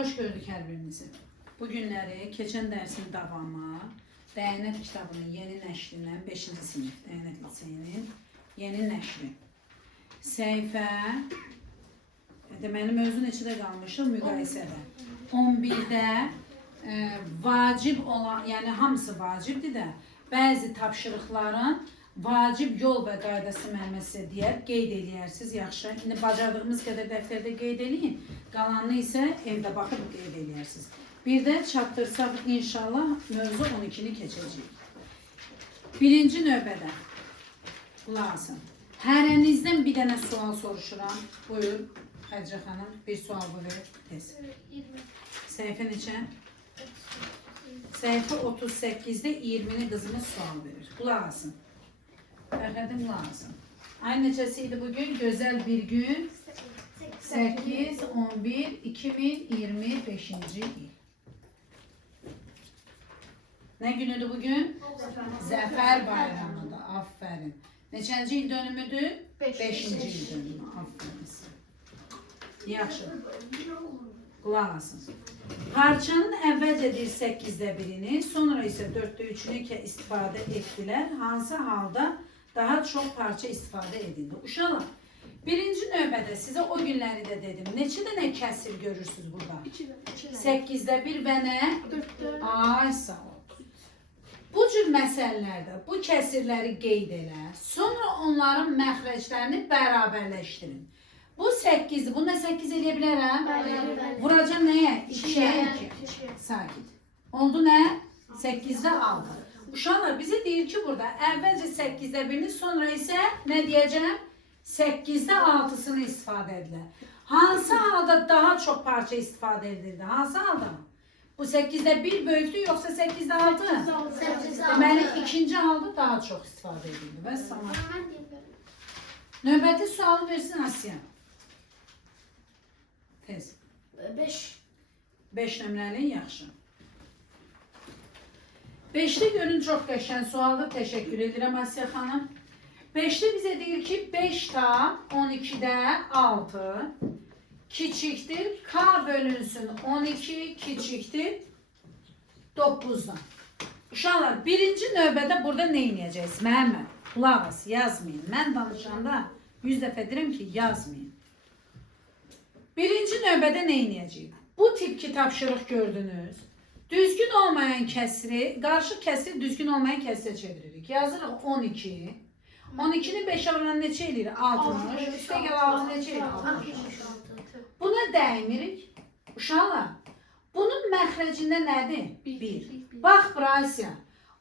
Hoş gördük hər birinizi. Bu günləri keçən dərsin davamı Dəyənət kitabının yeni nəşrindən 5-ci sinif Dəyənət liseyinin yeni nəşri. Səhifə deməli mövzu neçədə qalmışıq? Müqayisədə. 11-də vacib olan, yəni hamısı vacibdir də, bəzi tapşırıqların vacib yol və qaydası mən sizə deyər, qeyd eləyərsiniz, yaxşı. İndi bacardığımız qədər dəftərdə qeyd eləyin, qalanını isə evdə baxıb qeyd eləyərsiniz. Bir də çatdırsaq inşallah mövzu 12-ni keçəcəyik. Birinci növbədə, qulaq asın. Hərənizdən bir dənə sual soruşuram. Buyur, Xədicə xanım, bir sual bu verir. Tez. Səhifə neçə? Səhifə 38-də 20-ni qızımız sual verir. Qulaq asın. Fərhədim lazım. Ay neçəsi idi bugün? Gözəl bir gün. 8-11-2025-ci il. Nə günüdür bugün? Zəfər bayramıdır. Aferin. Neçənci il dönümüdür? 5-ci il dönümü. Aferin. Yaxşı. Qulaq asın. Parçanın əvvəlcə 8-də 1-ini, sonra isə 4-də 3-ünü istifadə etdilər. Hansı halda daha çox parça istifadə edildi? Uşaqlar, birinci növbədə sizə o günləri də dedim. Neçə dənə kəsir görürsünüz burada? 8-də 1 və nə? 4-də. Ay, sağ ol. Bu cür məsələlərdə bu kəsirləri qeyd elə. Sonra onların məxrəclərini bərabərləşdirin. Bu 8'dir. Bunu da 8 eləyə bilərəm? Vuracağım nəyə? 2'ye 2. Sakit. Oldu nə? 8'də 6. Uşaqlar bizə deyir ki burada əvvəlcə 8'də 1'ini, sonra isə nə deyəcəm? 8'də 6'sını istifadə edilir. Hansı halda daha çox parça istifadə edildi? Hansı halda? Bu 8'də 1 böyükdür yoxsa 8'də 6? Deməli ikinci halda daha çox istifadə edildi. Və sana. Növbəti sualı versin Asiya. Tez. 5 nömrəli, yaxşı. 5'də görün çox qəşəng sualdır. Təşəkkür edirəm Asiya xanım. 5'də bizə deyir ki 5 tam 12'də 6 kiçikdir. K bölünsün 12 kiçikdir 9'dan. Uşaqlar birinci növbədə burada nə edəcəksiniz? Məhəmməd, qulaq as, yazmayın. Mən danışanda 100 dəfə deyirəm ki yazmayın. Birinci növbədə nə edəcəyik? Bu tip ki tapşırıq gördünüz. Düzgün olmayan kəsri, qarışıq kəsri düzgün olmayan kəsrə çeviririk. Yazırıq 12. 12'ni 5'e oranı neçə eləyir? 60. Üstə gəl 6 neçə eləyir? 60. Buna dəymirik. Uşaqlar, bunun məxrəcində nədir? 1. Bax, Brasiya.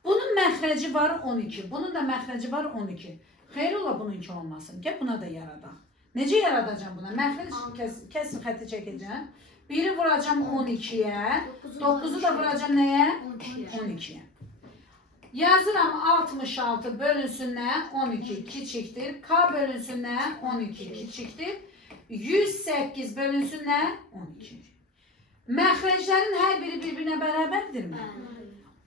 Bunun məxrəci var 12. Bunun da məxrəci var 12. Xeyr ola bununki olmasın. Gəl buna da yaradaq. Necə yaradacağım buna? Məxrəc kəsin xətti çəkəcəm. 1'i vuracağım 12'ye. 9'u da vuracağım nəyə? 12'ye. Yazıram 66 bölünsün nə? 12 kiçikdir. K bölünsün nə? 12 kiçikdir. 108 bölünsün nə? 12. Məxrəclərin hər biri bir-birinə bərabərdirmi?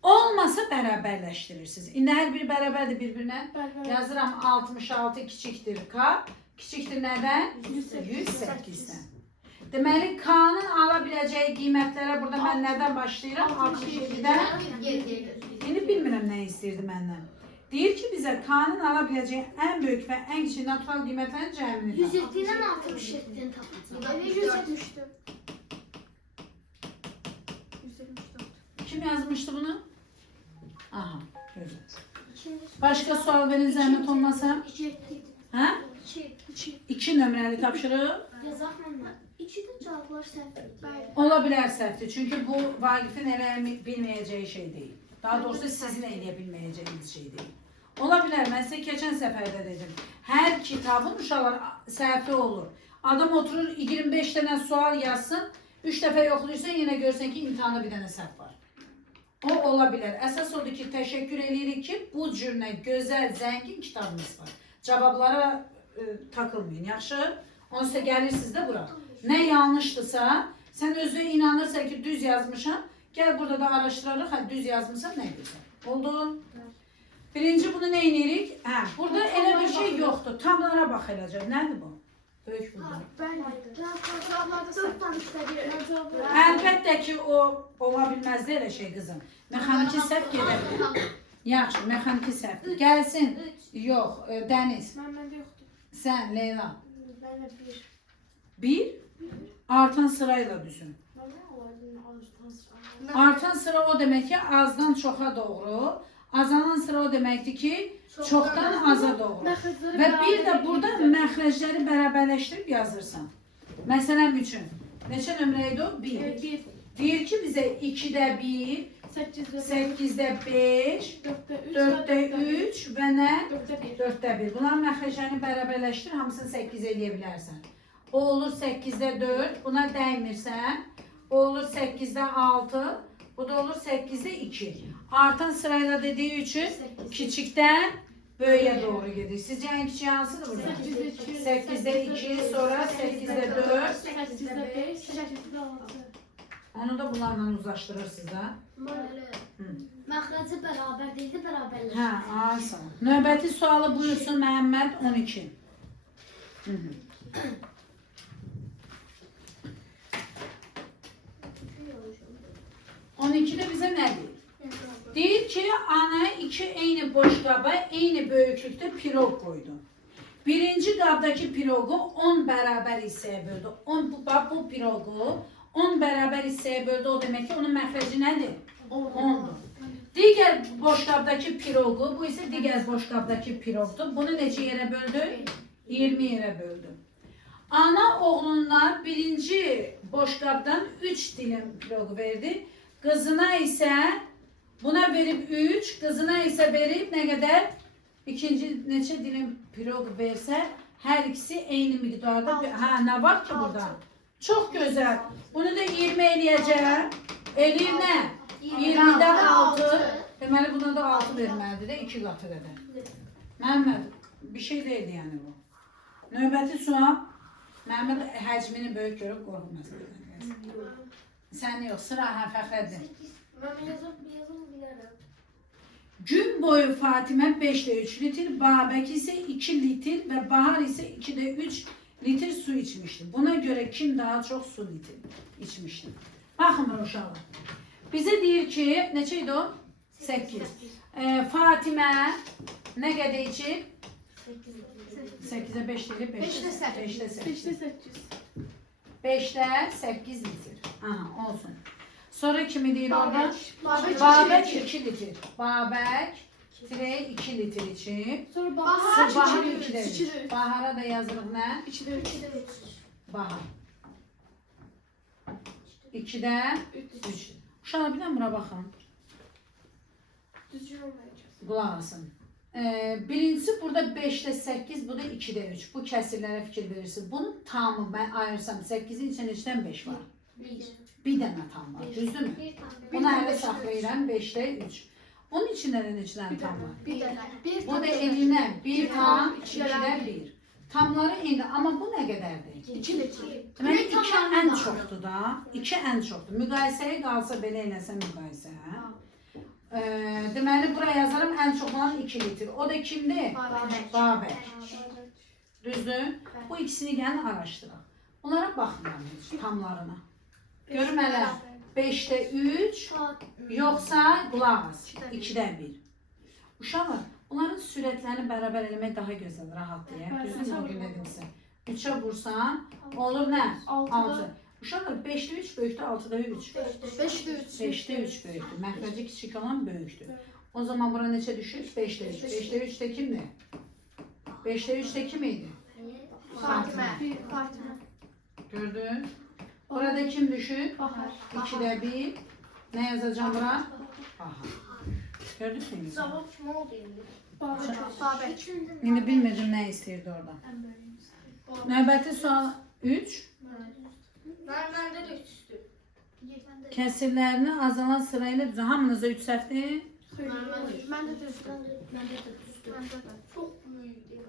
Olmasa bərabərləşdirirsiniz. İndi hər biri bərabərdir bir-birinə. Yazıram 66 kiçikdir K. Kiçikdir nədən? 108'dən. Deməli K'nın ala biləcəyi qiymətlərə burada mən nədən başlayıram? 67'dən. İndi bilmirəm nə istəyirdi məndən. Deyir ki bizə K'nın ala biləcəyi ən böyük və ən kiçik natural qiymətlərin cəmini tapın. 107'den 67'den tapın. 174. Kim yazmıştı bunu? Aha, gözəl. Başqa sual verin zəhmət olmasa? 2. 2 nömrəli tapşırıq. Yazaqla 2'de cevaplar səhvdir. Ola bilər səhvdir. Çünki bu Vaqifin elə bilməyəcəyi şey deyil. Daha doğrusu sizin eləyə bilməyəcəyiniz şey deyil. Ola bilər, mən sizə keçən səfərdə dedim. Hər kitabın uşaqlar səhvi olur. Adam oturur 25 dənə sual yazsın, 3 dəfə yoxlayırsan yenə görsən ki imtihanda bir dənə səhv var. O ola bilər. Əsas odur ki təşəkkür edirik ki bu cürlə gözəl, zəngin kitabımız var. Cavablara takılmayın, yaxşı? Onsuz da gəlirsiniz də bura. Nə yanlışdırsa, sən özünə inanırsan ki düz yazmışam, gəl burada da araşdırarıq, hə düz yazmışsan nə gözəl. Oldu? Birinci bunu nə edirik? Hə, burada elə bir şey yoxdur. Tamlara bax eləcək. Nədir bu? Böyük burada. Cavablarda 4 tane istədir. Əlbəttə ki, o ola bilməz də elə şey qızım. Mexaniki səhv gedə bilər. Yaxşı, mexaniki səhvdir. Gəlsin. Yox, Dəniz. Məndə yoxdur. Sən, Leyla. Məndə 1. 1. Artan sırayla düzün. Artan sıra o demək ki, azdan çoxa doğru. Azalan sıra o deməkdir ki, çoxdan aza doğru. Və bir də burada məxrəcləri bərabərləşdirib yazırsan. Məsələn üçün, neçə nömrə idi o? 1. Deyir ki, bizə 2-də 1, 8-də 5, 4-də 3 və nə? 4-də 1. Bunların məxrəclərini bərabərləşdir, hamısını 8 eləyə bilərsən. O olur 8-də 4, buna dəymirsən. O olur 8'de 6, bu da olur 8'de 2. Artan sırayla dediği için küçükten böyüye doğru gidiyor. Sizce en küçüğü hansıdır burada? 8'de 2, sonra 8'de 4. 8'də 5, 8'də 6. Onu da bunlarla uzlaştırırsınız ha. Məxrəci bərabər deyildi, bərabərləşdir. Hə, asan. Növbəti sualı buyursun Məhəmməd 12. Hı -hı. 12'de bize ne diyor? Deyir ki, ana iki eyni boş qaba, eyni böyüklükdə piroq qoydu. Birinci qabdakı piroqu 10 bərabər hissəyə böldü. Bu piroqu 10 bərabər hissəyə böldü. O demək ki, onun məxrəci nədir? 10'dur. Digər boş qabdakı piroqu, bu isə digər boş qabdakı piroqdur. Bunu neçə yerə böldü? 20 yerə böldü. Ana oğluna birinci boş qabdan 3 dilim piroq verdi. Kızına ise buna verip 3, kızına ise verip ne kadar? İkinci neçe dilim piroq verse her ikisi eyni miktarda. Ha, ne var ki burada? Çok güzel. Bunu da 20 eləyəcək. Eləyir nə? 20'de 6. Deməli buna da 6 verməlidir də 2 qatı qədər. Məhəmməd, bir şey deyildi yəni bu. Növbəti sual. Məhəmməd həcmini böyük görüb qorxmasın. Sen yok, sıra Fəxrəddin. Mən yazım bilərəm. Gün boyu Fatimə 5'də 3 litr, Babək ise 2 litr ve Bahar ise 2'də 3 litr su içmişti. Buna göre kim daha çok su litr içmişti? Bakın uşaqlar. Bize deyir ki, neçəydi o? 8. Fatimə nə qədər içib? 8'e 5 değil, 5'də 8. 5'də 8 litr. Aha, olsun. Sonra kimi deyir orada? Babək 2 litr. Babək 2 litr içib. Sonra Bahar 2'də 3. Bahara da yazırıq nə? 2'də 3. Bahar. 2'də 3. Uşaqlar bir də bura baxın. Düzgün olmayacaq. Qulaq asın. Birincisi burada 5'də 8, bu da 2'də 3. Bu kəsirlərə fikir verirsiniz. Bunu tamı mən ayırsam 8'in içində neçədən 5 var? Bir dənə tam var, düzdürmü? Bunu hələ saxlayıram 5'də 3. Bunun içində də neçədən tam var? Bir dənə. Bu da elinə 1 tam, 2'də 1. Tamları eyni, amma bu nə qədərdir? 2 litr. Deməli 2 ən çoxdur da. 2 ən çoxdur. Müqayisəyə qalsa belə eləsə müqayisə. Deməli buraya yazarım ən çox olan 2 litr. O da kimdir? Babək. Düzdür? Bu ikisini gəlin araşdıraq. Onlara baxmıram heç tamlarına. Görüm hələ 5'də 3 yoxsa qulaq as 2'də 1. Uşaqlar, onların sürətlərini bərabər eləmək daha gözəl, rahat deyək. Düzdür mü? Bugün dedimsə. 3'ə vursan olur nə? 6. Uşaqlar 5'də 3 böyükdür, 6'da 3. 5'də 3. 5'də 3 böyükdür. Məxrəci kiçik olan böyükdür. O zaman bura neçə düşür? 5'də 3. 5'də 3 də kimdir? 5'də 3 də kim idi? Fatimə. Gördün? Orada kim düşür? Bahar. 2'də 1. Ne yazacağım bura? Bahar. Gördün mü? Cavab kim oldu indi? Babək. İndi bilmedim nə istəyirdi orada. Növbəti sual 3. Məndə də 3 üstü. Kəsirlərini azalan sırayla düzən. Hamınızda 3 səhvdir. Məndə də üstü. Məndə də üstü. Çox böyük deyil.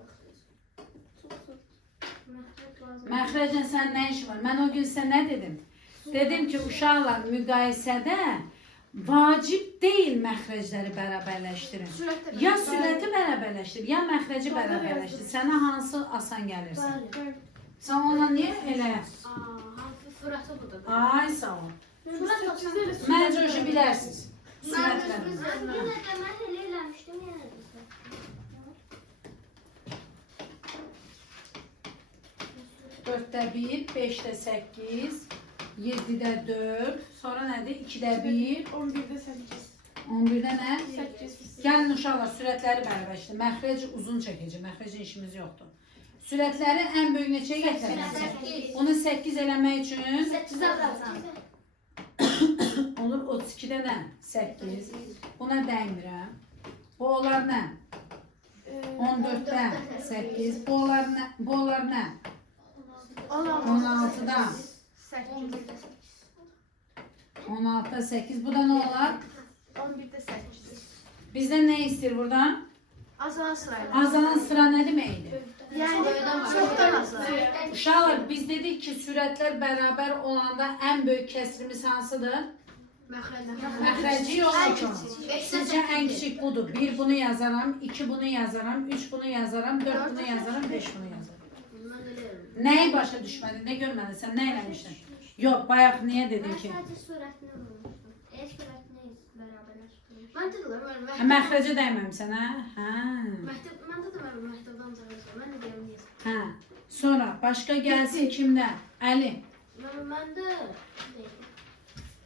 Məxrəcən sən nə işin var? Mən o gün sizə nə dedim? Dedim ki, uşaqlar müqayisədə vacib deyil məxrəcləri bərabərləşdirin. Ya sürəti bərabərləşdir, ya məxrəci bərabərləşdir. Sənə hansı asan gəlirsə. Sən onunla niyə elə? Hansı sırası bu da? Ay sağ ol. Sırat olsun. Məncə o işi bilərsiniz. Ben Sürətlə. yine de ben helelenmiştim yine de. 4-də 1, 5-də 8, 7-də 4, sonra nədir? 2-də 1, 11'de 8. 11-də nə? 8. Gəlin uşaqlar, sürətləri bərabərləşdir. Məxrəc uzun çəkəcək, məxrəcin işimiz yoxdur. Sürətləri ən böyük neçəyə gətirəcək? Bunu 8 eləmək üçün 8 alacağım. olur 32-də nə? 8. Buna dəymirəm. Bu olar nə? 14-də 8. Bu olar nə? 16-da 16'da 8. Bu da nə olar? 11'de 8. Bizdən nə istəyir buradan? Azalan sırayla. Azalan sıra nə deməkdir? Yani çoktan azalan. Uşaqlar, biz dedik ki, sürətlər bərabər olanda ən böyük kəsrimiz hansıdır? Məxrəci yoxdur. Sizcə ən kiçik budur. 1 bunu yazaram, 2 bunu yazaram, 3 bunu yazaram, 4 bunu yazaram, 5 bunu yazaram. Nəyi başa düşmədin, nə görmədin, sən nə eləmişdin? Yox, bayaq niyə dedin ki? Sadece suratını vurmuştum. Suratını beraberleştirmiş. Ben de diyorum. Hə, məxrəcə dəyməmsən, hə? Hə. Ben de mektuptan çalışıyorum. Ben de diyorum niye? Hə. Sonra başqa gəlsin kimdə? Əli. Ben de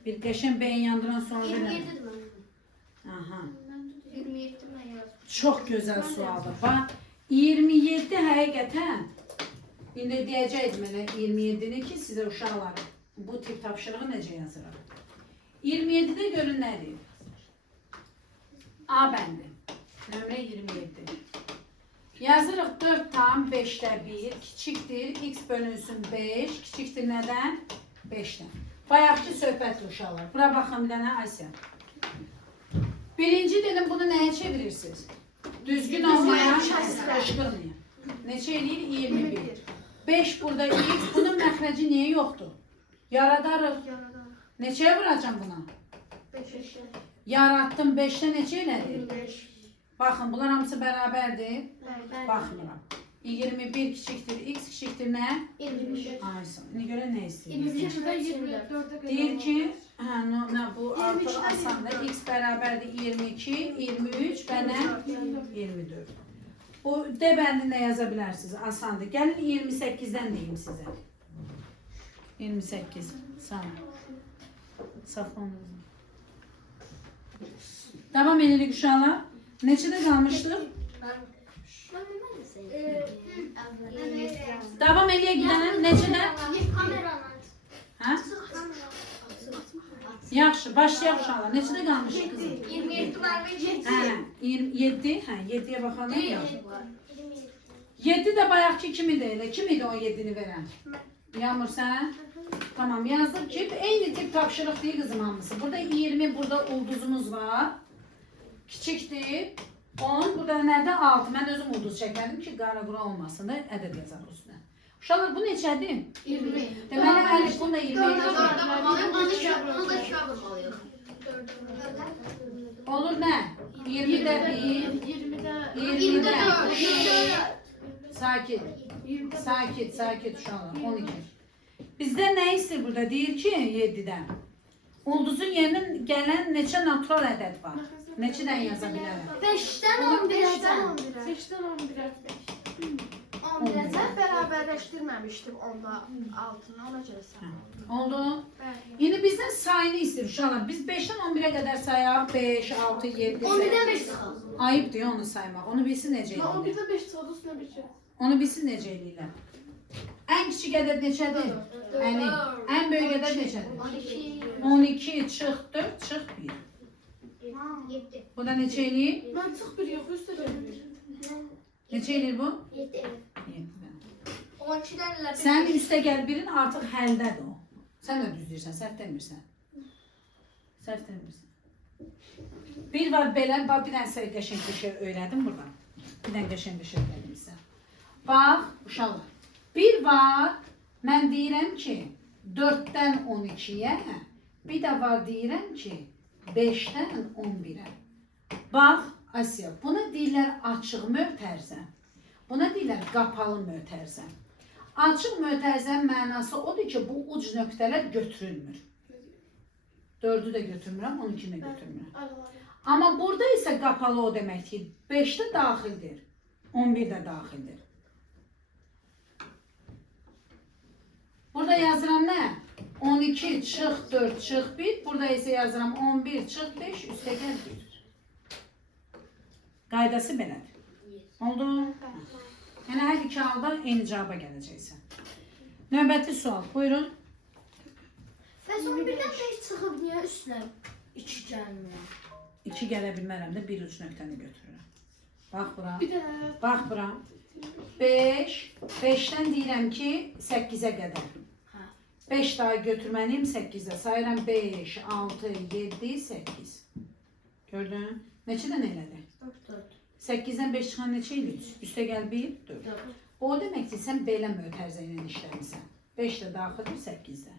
Bir qəşən beyin yandıran sonra 27 verəm. dedim ben. Aha. 27 ben yazdım. Çox gözəl sualdır. Bax, 27 həqiqətən indi deyəcəkdim elə 27-ni ki, sizə uşaqlar bu tip tapşırığı necə yazırıq. 27-də görün nədir? A bəndi. Nömrə 27. Yazırıq 4 tam 5'də 1 kiçikdir. X bölünsün 5. Kiçikdir nədən? 5'dən. Bayaqki söhbətli uşaqlar. Bura baxın bir dənə Asiya. Birinci dedim bunu nəyə çevirirsiniz? Düzgün olmayan qışqırmaya. Neçə eləyir? 21. 5 burada X. Bunun məxrəci niyə yoxdur? Yaradarıq. Neçəyə vuracam buna? 5. Yaratdım 5'də neçə elədi? 25. Baxın, bunlar hamısı bərabərdir. Evet. Baxmıram. 21 kiçikdir, X kiçikdir nə? 25. Ay, indi görə nə istəyir? 24'e Deyir ki, hə, bu artıq asandır. X bərabərdir 22, 23 və nə? 24. Bu D bəndində yaza bilərsiniz, asandır. Gəlin 28-dən deyim sizə. 28, sağ olun. Saxlanın. Davam edirik uşaqlar. Neçədə qalmışdıq? Davam eləyə gidənəm. Neçədə? Hə? Yaxşı, başlayaq uşaqlar. Neçədə qalmışıq qızım? 27 var ve 7. Hə, 27. Hə, 7-yə baxalım. 7 də bayaqki kimidir elə? Kim idi o 7-ni verən? Yağmur sən? Tamam, yazdım ki, eyni tip tapşırıq deyil qızım hamısı. Burada 20, burada ulduzumuz var. Kiçikdir. 10, burada nədə? 6. Mən özüm ulduz çəkmədim ki, qara qura olmasın da ədəd yazarıq üstünə. Uşaqlar, bu neçədir? 20. Deməli, əlif bunu da 20 Onu yazarıq. da şuna vurmalıyıq. Olur nə? 20'də 1, 20'də 24. sakit. Sakit uşaqlar. 12. Bizdə nə istəyir burada? Deyir ki, 7-dən. Ulduzun yerinə gələn neçə natural ədəd var? Neçədən yaza bilərəm? 5'ten 11'e. 5'ten 11'e. 11'e. Ben beraberleştirmemiştim onda altını ona göre sen. Oldu. Evet. İndi bizdən sayını istəyir uşaqlar. Biz 5-dən 11-ə qədər sayaq. 5, 6, 7, 11'den 5 8. kaldı. Ayıb diyor onu saymaq. Onu bilsin necə Ben eləyirlər. 11'de 5 çaldı üstüne bir şey. Onu bilsin necə eləyirlər. Ən kiçik ədəd neçədir? Əli. Ən böyük ədəd neçədir? 12. 12 çıx 4 çıx 1. 7. Bu da neçə eləyir? Ben tık bir yok üstte bir. Neçə eləyir bu? 7. 7. 12'den Sən üstə gəl birin artıq həldədir o. Sən də düz deyirsən, səhv demirsən. Səhv demirsən. Bir var belə, bax bir dənə sizə qəşəng bir şey öyrədim buradan. Bir dənə qəşəng bir şey öyrədim sizə. Bax, uşaqlar. Bir var, mən deyirəm ki, 4-dən 12-yə, bir də var deyirəm ki, 5-dən 11-ə. Bax, Asiya, buna deyirlər açıq mötərizə. Buna deyirlər qapalı mötərizə. Açıq mötərizənin mənası odur ki, bu uc nöqtələr götürülmür. 4'ü də götürmürəm, 12'ni də götürmürəm. Araları. Amma burada isə qapalı o deməkdir. 5 də daxildir. 11 də daxildir. Burada yazıram nə? 12 çıx 4 çıx 1. Burada isə yazıram 11 çıx 5 üstəgəl 1. Qaydası belədir. Oldu? Yəni hər iki halda eyni cavaba gələcəksən. Növbəti sual. Buyurun. Və son birdən 5 çıxıb niyə üstünə 2 gəlmir? 2 gələ bilmərəm də bir uc nöqtəni götürürəm. Bax bura. Bir də Bax bura. 5. 5-dən deyirəm ki 8-ə qədər. 5 daha götürməliyim 8'e. Sayıram 5, 6, 7, 8. Gördün? Neçə dənə elədi? 4. 8'den 5 çıxan neçə ilə? Üstə gəl 1, 4. O deməkdir, sən belə mötərizə ilə işləmirsən. 5 də daxildir 8-də.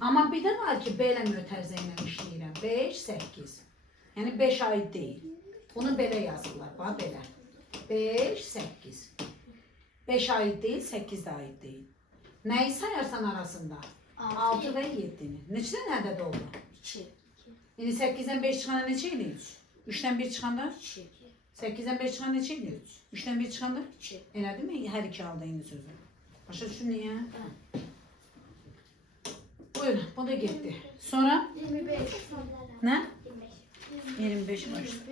Amma bir də var ki, belə mötərizə ilə işləyirəm. 5, 8. Yəni 5 aid deyil. Bunu belə yazırlar, bax belə. 5, 8. 5 aid deyil, 8 də aid deyil. Nəyi sayarsan arasında? 6 və 7'ni. Neçə dənə ədəd oldu? 2. Yəni 8'den 5 çıxanda neçə eləyir? 3'dən 1 çıxanda? 2. 8'den 5 çıxanda neçə eləyir? 3'dən 1 çıxanda? 2. Elədi mi? Hər iki halda eyni sözü. Başa düşdün niyə? Buyurun, bu da getdi. Sonra? 25. Nə? 25 başladı.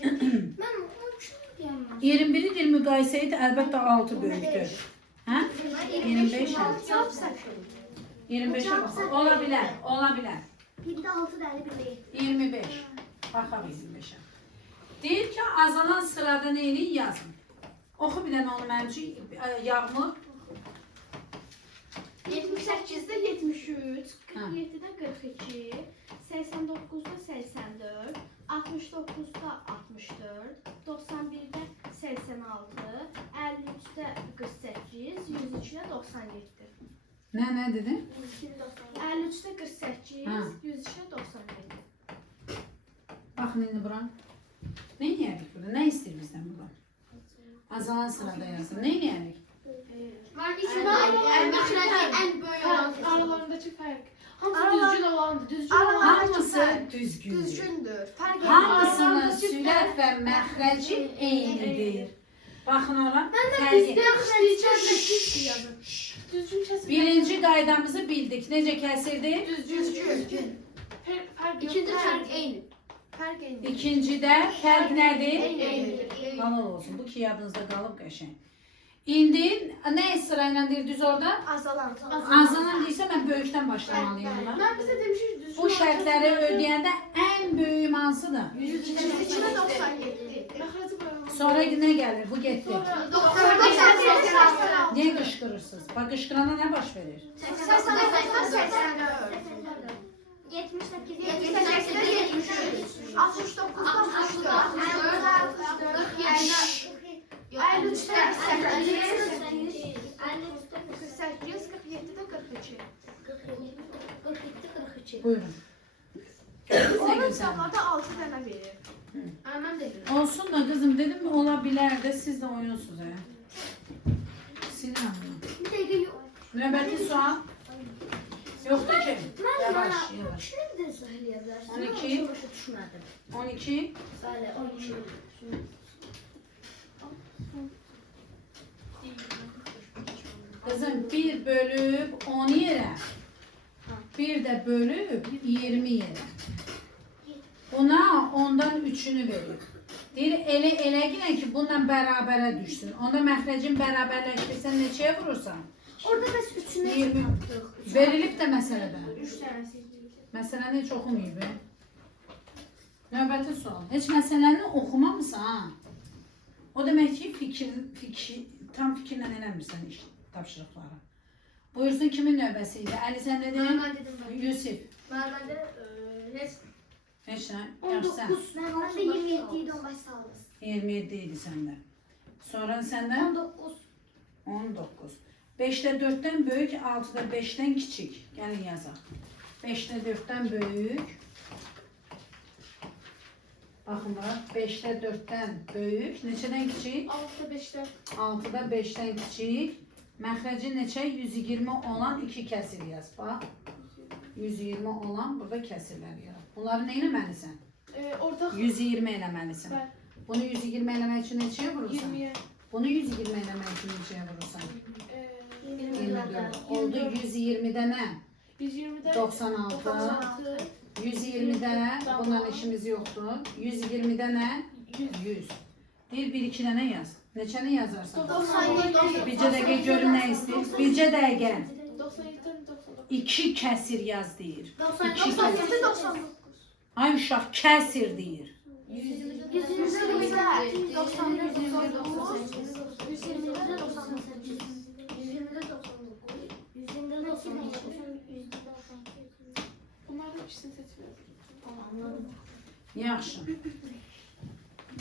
Mən 13 deyəməm. 21'i dil müqayisə et, əlbəttə 6 böyükdür. Hə? 25 Cavab səhv. 25 ola bilər, ola bilər. Bir də 6 dənə bir də 25. Baxaq 25'ə. Deyir ki, azalan sırada neyini yazın. Oxu bir dənə onu mənim üçün Yağmur. 78'də 73, 47'də 42, 89'da 84, 69'da 64, 91'də 86, 53'də 48, 102'də 97. Nə dedin? 53'də 48, Ha. 102'də 97. Baxın indi bura. Nə eləyərik burada? Nə istəyir bizdən burada? Azalan sırada yazın. Nə eləyərik? Mən ən böyük olan Aralarındaki fərq. Hamısı Aralar- düzgün olandır. Düzgün Aralar- olan. Hamısı düzgündür. Düzgündür. Fərq Hamısının sürət və məxrəci eynidir. Baxın ora. Fərqi. Düzgün kəsir. Birinci qaydamızı bildik. Necə kəsirdi? Düzgün. Fərq yox. İkinci fərq eyni. Fərq eyni. İkincidə fərq nədir? Eynidir. Halal olsun. Bu ki yadınızda qalıb qəşəng. İndi nə sıra ilə deyir düz orada? Azalan. Azalan deyirsə mən böyükdən başlamalıyım buna. Mən bizə demişik düzgün. Bu şərtləri ödəyəndə ən böyük hansıdır? 102'də 97. Məxrəci qoyalım. Sonra nə gəlir? Bu getdi. Sonra 98. Niyə qışqırırsınız? Bax qışqıranda nə baş verir? 84. 78, 78'də 73. 69'da 64. 53'də 48. 48, 47'də 42. 42. Buyurun. Onun Güzel. cavabı 6 dənə verir. Mən də bilirəm. Olsun da kızım dedim mi olabilir de siz de oynuyorsunuz ya. Sinir hanım. Bir dəqiqə yox. Nöbeti sual. Yoktu ki. Mən Yavaş mənə yavaş. şunu bir də söyləyə bilərsən. 12. Mən başa düşmədim. 12. Bəli, 12. Kızım 1 bölüp 10 yere. Bir de bölüp 20 yere. Buna ondan 3'ünü verir. Deyir elə yine ki bununla beraber'e düşsün. Onda məxrəcin bərabərləşdirsən neçəyə vurursan? Orada bəs 3-ünü 20. Verilip de məsələdə. 3 dənəsi. Məsələni heç oxumayıb. Növbəti sual. Heç məsələni oxumamısan ha? O demək ki, tam fikirlə eləmirsən iş tapşırıqları. Buyursun kimin növbəsi idi? Əli sən dedin? Mən dedim. Yusif. Mən də heç Heç nə? Yaxşı sən. 19. Mən də 27 idi on başladınız. 27 idi səndə. Sonra səndə? 19. 19. 5'də 4'dən böyük, 6'da 5'dən kiçik. Gəlin yazaq. 5'də 4'dən böyük. Baxın bax, 5'də 4'dən böyük. Neçədən kiçik? 6'da 5'də. 6'da 5'ten küçük. Məxrəci neçə? 120 olan 2 kəsir yaz. Bax. 120 olan burada kəsirlər yarat. Bunları nə eləməlisən? Ortaq 120 eləməlisən. Bəli. Bunu 120 eləmək üçün neçəyə vurursan? 20'ye. Bunu 120 eləmək üçün neçəyə vurursan? 24. Oldu 24. 120'də nə? 120'de 96. 120'də bundan işimiz yoxdur. 120'də nə? 100. Deyir 1-2 dənə yaz. Neçəni yazarsan? 97. Bircə dəqiqə görün nə istəyir? Bircə dəqiqə. 97, 99. 2 kəsir yaz deyir. 97, 99. Ay uşaq kəsir deyir. 120'de Bunların ikisini seçmiyoruz. Yaxşı.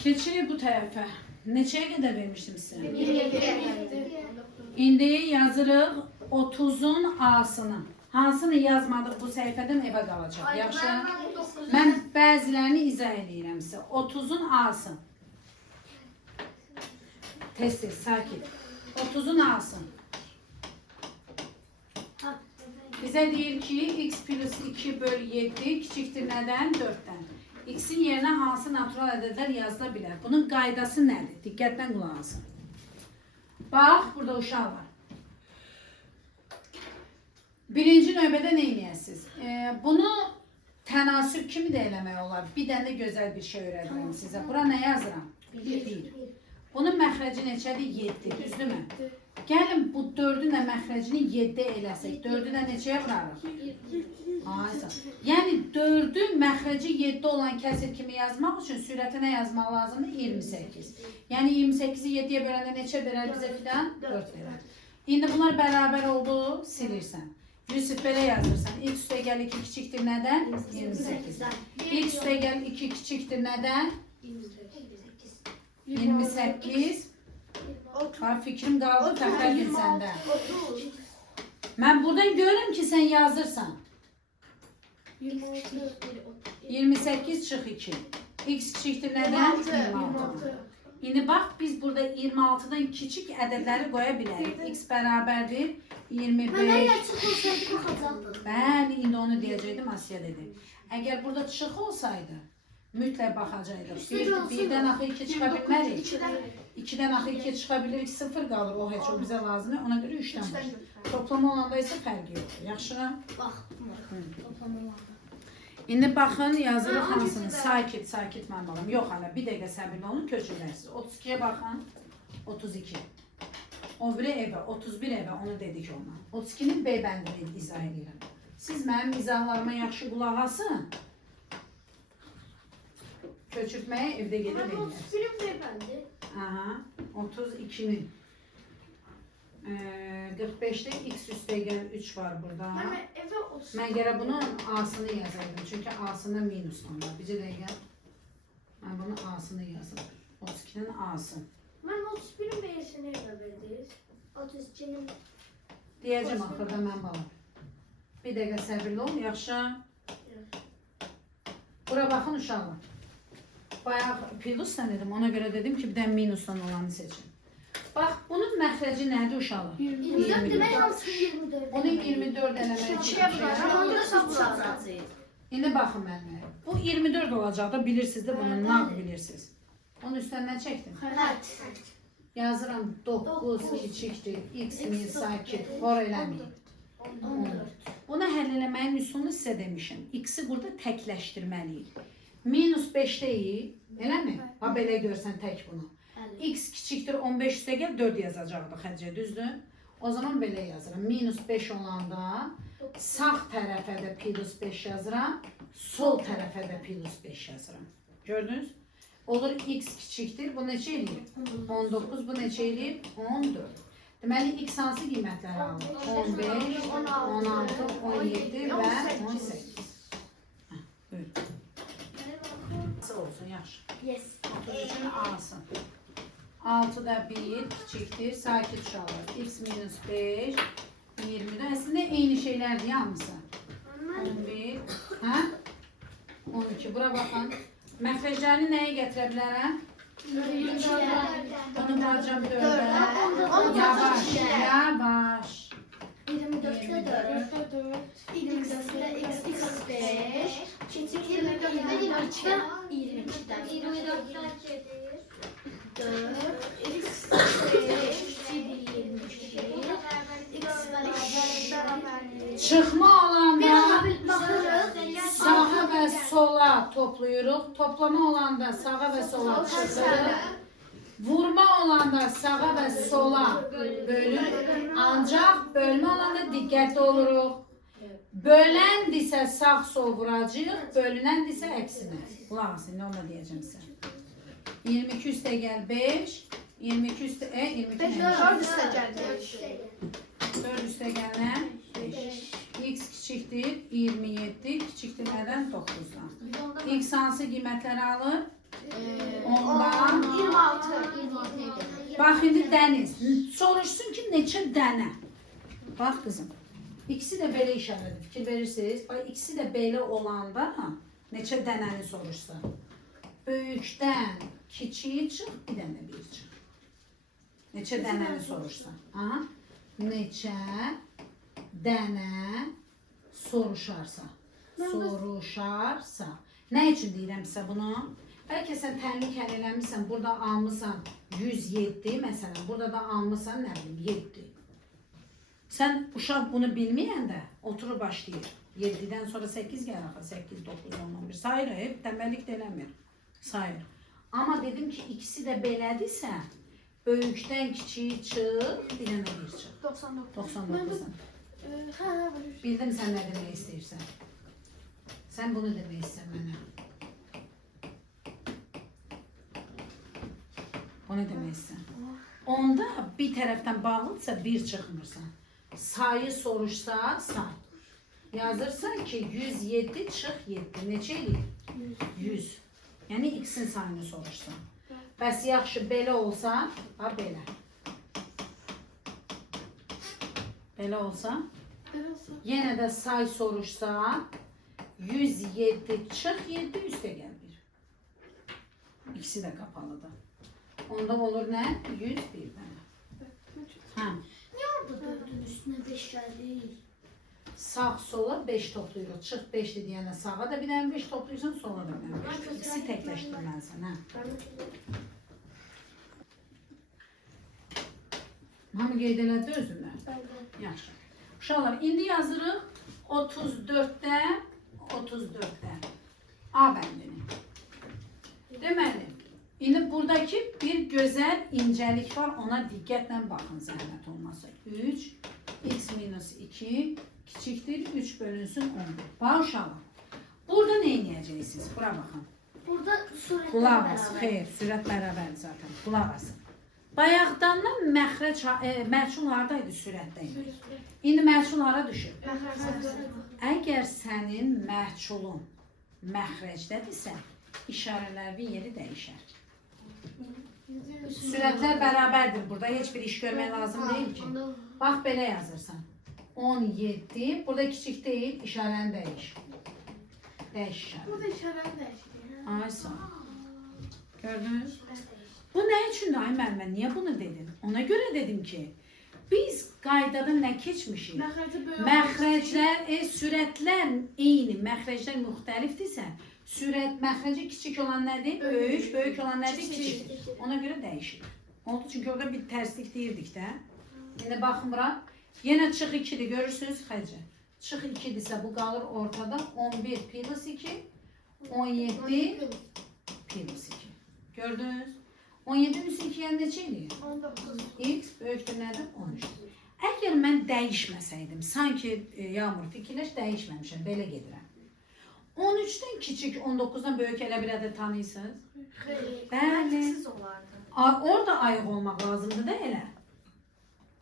Keçirik bu tərəfə. Neçəyə qədər vermişdim sizə? 27. İndi yazırıq 30'un A'sını. Hansını yazmadıq bu səhifədən evə qalacaq. Yaxşı. Mən bəzilərini izah edirəm sizə. 30'un A'sı. Tez-tez, sakit. 30'un A'sı. Bizə deyir ki, x plus 2 bölü 7 kiçikdir nədən? 4-dən. X'in yerinə hansı natural ədədlər yazıla bilər? Bunun qaydası nədir? Diqqətlə qulaq asın. Bax, burada uşaq var. Birinci növbədə nə edəsiniz? Bunu tənasüb kimi də eləmək olar. Bir dənə gözəl bir şey öyrədirəm sizə. Bura nə yazıram? 1. Bunun məxrəci neçədir? 7. Düzdürmü? Gəlin bu 4'ün də məxrəcini 7 eləsək. 4'ü də neçəyə vurarıq? Aysa. Yəni 4'ün məxrəci 7 olan kəsir kimi yazmaq üçün sürətə nə yazmaq lazımdır? 28. Yəni 28'i 7'yə böləndə neçə verər bizə filan? 4 verər. İndi bunlar bərabər oldu, silirsən. Yusuf belə yazırsan. X üstə gəl 2 kiçikdir nədən? 28. X üstə gəl 2 kiçikdir nədən? 28. Var fikrim qaldı Fəxrəddin səndə. Mən buradan görürüm ki sən yazırsan. 28 çıx 2. X kiçikdir nədən? 26. İndi bax biz burada 26'dan kiçik ədədləri qoya bilərik. X bərabərdir 25. Bəli, indi onu deyəcəkdim, Asiya dedi. Əgər burada çıx olsaydı mütləq baxacaqdıq. Birdən axı 2 çıxa bilmərik. 2'den axı 2'ye çıxabilirik, 0 qalır. O heç o bizə lazımdır. Ona görə 3'dən başlayır. Toplama olanda isə fərqi yoxdur. Yaxşı? İndi baxın, yazırıq hansını. Sakit, sakit mənim balam. Yox hələ, bir dəqiqə səbirli olun, köçürlərsiniz. 32'ye baxın. 32. O biri evə, 31 evə, onu dedik ona. 32'nin B bəndini izah edirəm. Siz mənim izahlarıma yaxşı qulaq asın. Köçürtməyə evdə gedə bilməz. Aha, 32'nin. 45'te x üstə gəl 3 var burada. Mən gərə bunun A'sını yazaydım. Çünki A'sında minus var. Bircə dəqiqə. Mən bunun A'sını yazım. 32'nin A'sı. Mən 31'in B'sini evə verdiniz. 32'nin Deyəcəm axırda mən balam. Bir dəqiqə səbirli ol, yaxşı. Bura baxın uşaqlar. Bayaq plus dedim, ona görə dedim ki, bir də minusdan olanı seçin. Bax, bunun məxrəci nədir uşaqlar? 24 demək hansı 24? Onu 24 eləmək üçün. İndi baxın mənimlə. Bu 24 olacaq da bilirsiniz də bunu, nə bilirsiniz. Onun üstündən nə çəkdim? Yazıram 9 kiçikdir, x min sakit, xor eləməyin. 14. Bunu həll eləməyin üsulunu sizə demişim. X-i burada təkləşdirməliyik. Minus 5'deyi, eləmi? Ha belə görsən tək bunu. X kiçikdir 15 üstə gəl 4 yazacaqdıq həcə, düzdür? O zaman belə yazıram. Minus 5 olanda sağ tərəfə də plus 5 yazıram, sol tərəfə də plus 5 yazıram. Gördünüz? Olur x kiçikdir, bu neçə eləyir? 19, bu neçə eləyir? 14. Deməli x hansı qiymətləri alır? 15, 16, 17 və 18. Buyurun. Olsun, yaxşı. Yes. 33'ün A'sı. 6'da 1 kiçikdir, sakit uşaqlar. X minus 5, 20'də. Əslində eyni şeylərdir, hamısı. 11, hə? 12, bura baxın. Məxrəclərini nəyə gətirə bilərəm? Onu bacam 4'ə. Yavaş, yavaş. 2-dən 22-dən 24'ten gelir. 4 x kiçikdir 22 x bərabər Çıxma olanda baxırıq. sağa və sola toplayırıq. Toplama olanda sağa və sola çıxırıq. Vurma olanda sağa və sola bölürük. Ancaq bölmə olanda diqqətli oluruq. Böləndirsə sağ sol vuracağıq, bölünəndirsə əksinə. Qulaq asın, nə ona deyəcəm sizə. 22 üstə gəl 5, 22 üstə 22 nə? 4 üstə gəldi. 4 üstə gələn 5. X kiçikdir 27, kiçikdir nədən? 9-dan. X hansı qiymətləri alır? 10-dan 26. Bax indi Dəniz soruşsun ki neçə dənə? Bax qızım. İkisi də belə işarədir. Fikir verirsiniz? Bax ikisi də belə olanda neçə dənəni soruşsa. Böyükdən kiçiyi çıx, bir dənə bir çıx. Neçə dənəni soruşsa. Aha. Neçə dənə soruşarsa. Soruşarsa. Nə üçün deyirəm sizə bunu? Bəlkə sən tənlik həll eləmişsən, burada almışsan 107, məsələn, burada da almışsan, nə bilim, 7. Sən uşaq bunu bilməyəndə oturur başlayır. 7-dən sonra 8 gəlir axı, 8, 9, 10, 11. Sayır, tənbəllik də eləmir. Sayır. Amma dedim ki, ikisi də belədirsə, böyükdən kiçiyi çıx, bir dənə bir çıx. 99. 99-dan. Bildim sən nə demək istəyirsən. Sən bunu demək istəyirsən mənə. O nə demək istəyirsən? Onda bir tərəfdən bağlıdsa bir çıxmırsan. Sayı soruşsa say. Yazırsan ki 107 çıx 7. Neçə eləyir? 100. Yəni x-in sayını soruşsan. Bəs yaxşı belə olsa, ha belə. Belə olsa, yenə də say soruşsa 107 çıx 7 üstə gəl 1. İkisi də qapalıdır. Onda olur nə? 101 dənə. Hə. Orada 4-ün üstünə 5 gəlir. Sağ sola 5 toplayırıq. Çıx 5 deyəndə sağa da bir dənə 5 toplayırsan, sola da bir dənə 5. İkisi təkləşdirməlisən, hə. Hamı qeyd elədi özünə? Yaxşı. Uşaqlar, indi yazırıq 34-dən 34-dən. A bəndini. Deməli, indi buradakı bir gözəl incəlik var, ona diqqətlə baxın, zəhmət olmasa. 3, x minus 2, kiçikdir, 3 bölünsün 11. Bax uşaqlar, burada nə edəcəksiniz? Bura baxın. Burada surətlər Qulaq as, bərabər. xeyr, sürət bərabərdir zaten. Qulaq asın. Bayaqdandan məxrəc, məhsul haradaydı? Sürətdəydi. İndi məhsul hara düşür? Əgər sənin məhsulun məxrəcdədirsə, işarələrin yeri dəyişər. Sürətlər bərabərdir. Burada heç bir iş görmək lazım deyil ki. Bax, belə yazırsan. 17, burada kiçik deyil, işarəni dəyiş. Dəyiş işarəni. Burada işarəni dəyişir. Ay sağ ol. Gördünüz? Bu nə üçündür ay müəllimə? Niyə bunu dedin? Ona görə dedim ki, biz qaydada nə keçmişik? Məxrəci böyük. Məxrəclər, sürətlər eyni, məxrəclər müxtəlifdirsə, məxrəci kiçik olan nədir? Böyük, böyük olan nədir? Kiçik. Ona görə dəyişir. Oldu çünki orada bir tərslik deyirdik də. Yəni baxın bura. Yenə çıx 2-dir, görürsünüz xəcə. Çıx 2-dirsə bu qalır ortada 11 plus 2, 17 plus 2. Gördünüz? 17 plus 2 yəni neçə eləyir? 19. X böyükdür nədir? 13. Əgər mən dəyişməsəydim, sanki Yağmur fikirləş dəyişməmişəm, belə gedirəm. 13-dən kiçik, 19-dan böyük elə bir ədəd tanıyırsınız? Bəli. Siz olardı. Orada ayıq olmaq lazımdır da elə.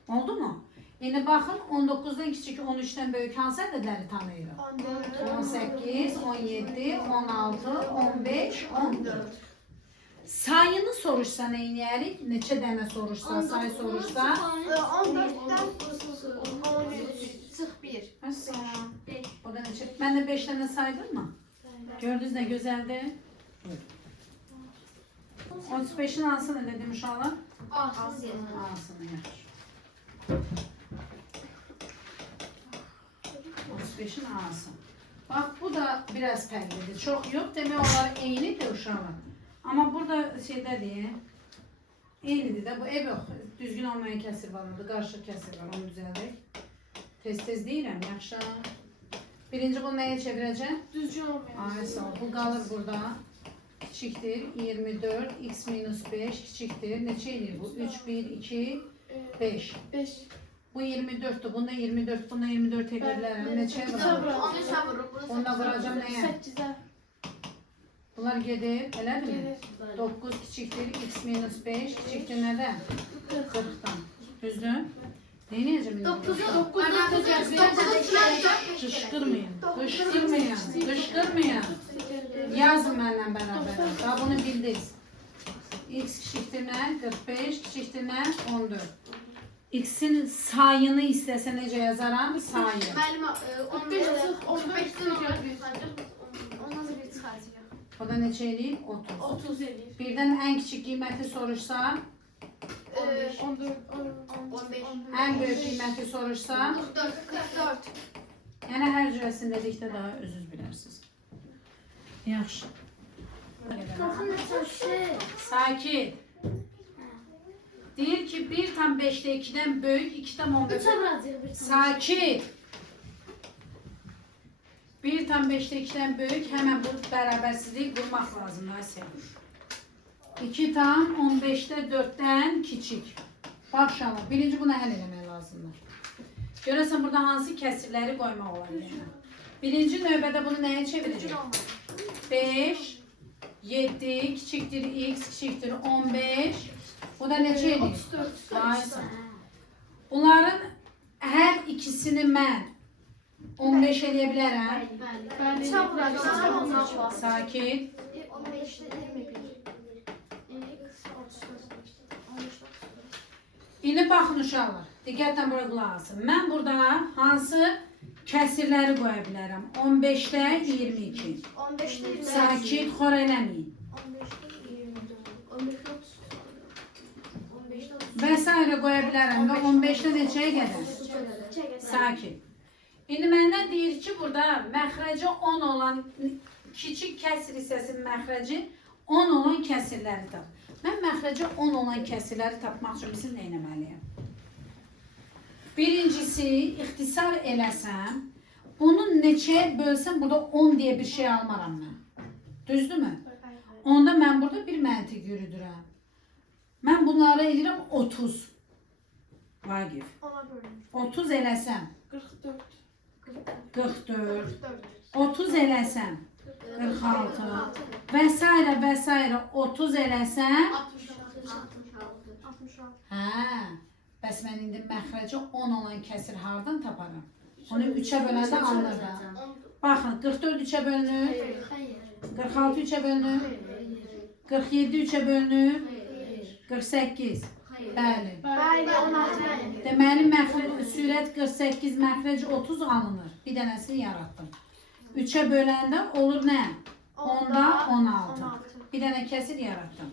Oldu mu? İndi baxın 19-dan kiçik, 13-dən böyük hansı ədədləri tanıyırıq? 14. 18, 17, 16, 15, 14. Sayını soruşsa nə eləyərik? Neçə dənə soruşsa, say soruşsa? 14'dən 13 çıx 1. Məsələn, o da neçə? Mən də 5 dənə saydım mı? Gördünüz nə gözəldir? 35'in alsın ne dedim uşaqlar? Alsın. Alsın, yaxşı. 35'in alsın. Bak bu da biraz fərqlidir. Çox yox. Demək olar eynidir uşağın. Amma burada şeydədir. Eynidir də. Bu ev yox. Düzgün olmayan kəsir var orada. Qarışıq kəsir var. Onu düzəldik. Tez deyirəm. Yaxşı. Birinci bunu nəyə çevirəcəm? Düzgün olmayan. Ay sağ ol. Bu qalır burada. Kiçikdir. 24. X minus 5 kiçikdir. Neçə edir bu? 3, 1, 2, 5. 5. Bu 24'tü. Bunda 24. Bunda 24 edirlərəm. Neçəyə vuralım? Onu sen vurun. Onda vuracam nəyə? 8'e Bunlar gedir. Elədir mi? gelir. 9 kiçikdir. X minus 5 kiçikdir nədən? 40'dan. Düzdür? Neynəyəcəm indi? 9'u Qışqırmayın. Qışqırmayın. Qışqırmayın. Yazın mənlə bərabər. Daha bunu bildiniz. X kiçikdir nə? 45 kiçikdir nə? 14. X'in sayını istəsə necə yazaram? Sayı. Benim 15 15 Ondan sonra bir çıkartacağım. O da neçə eləyir? 30. 30 elir. Birdən ən kiçik qiyməti soruşsam, 14. 15. ən böyük qiyməti soruşsam, 44. yəni hər cürəsində dedikdə daha özünüz bilərsiniz. Yaxşı. Bakın nasıl? Sakit. Deyir ki 1 tam 5'te 2'den böyük, 2 tam 15. Üçe vuracaq bir tane. Sakit. 1 tam 5'te 2'den böyük, hemen bu bərabərsizliyi qurmaq lazım. Asiya. 2 tam 15'te 4'ten kiçik. Bak şanlar, birinci bunu həll eləmək lazımdır. Görəsən burada hansı kəsirləri qoymaq olar yəni. Birinci növbədə bunu nəyə çevirəcək? 5, 7, kiçikdir x, kiçikdir 15. Bu da neçə edir? 34. Aysa. Bunların hər ikisini mən 15 eləyə bilərəm. Ben Sakit. 15'te 21. İndi baxın uşaqlar. Diqqətlə bura qulaq asın. Mən burada hansı kəsirləri qoya bilərəm? 15-də 22. 15'te 20. Sakit, xor eləməyin. 15'te 24. 15'te 30. 15'te 30. Və s. qoya bilərəm və 15-də neçəyə qədər? Sakit. İndi məndən deyir ki, burada məxrəci 10 olan kiçik kəsir hissəsinin məxrəci 10 olan kəsirləri tap. Mən məxrəci 10 olan kəsirləri tapmaq üçün bizim nə etməliyəm? Birincisi, ixtisar eləsəm, bunu neçəyə bölsəm, burada 10 deyə bir şey almaram mən. Düzdürmü? Onda mən burada bir məntiq yürüdürəm. Mən bunları edirəm 30. Vagif. Ona bölünür. 30 eləsəm, 44. 44. 44. 30 eləsəm, 46. Və s. 30 eləsəm, 66. hə, bəs mən indi məxrəci 10 olan kəsir hardan taparım? Onu 3'ə böləndə anlar da. Baxın, 44 3'ə bölünür, 46 3'ə bölünür, 47 3'ə bölünür, 48. Bəli. Bəli, 16. Deməli, sürət 48, məxrəc 30 alınır. Bir dənəsini yaratdım. 3'ə böləndə olur nə? 10'da 16. Bir dənə kəsir yaratdım.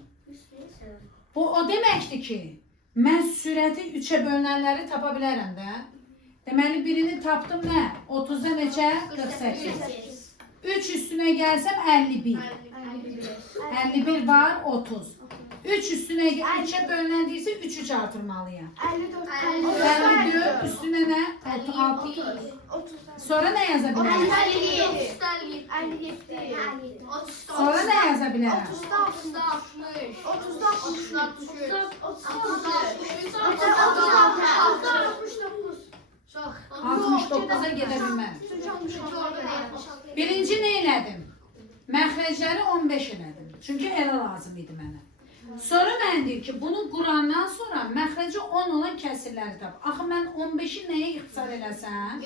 Bu o deməkdir ki, mən sürəti 3'ə bölünənləri tapa bilərəm də. Deməli, birini tapdım nə? 30'da neçə? 48. 3 üstünə gəlsəm 51. 51 var 30. 3 üstünə 3'ə bölünəndiysə 3 artırmalıyam. 54. 54 üstünə nə? 36. 30. Sonra nə yaza bilərəm? 57. Sonra nə yaza bilərəm? 69'a gedə bilməm. Birinci nə elədim? Məxrəcləri 15 elədim. Çünki elə lazım idi mənə. Sonra mən deyim ki, bunu qurandan sonra məxrəci 10 olan kəsirləri tap. Axı mən 15'i nəyə ixtisar eləsəm?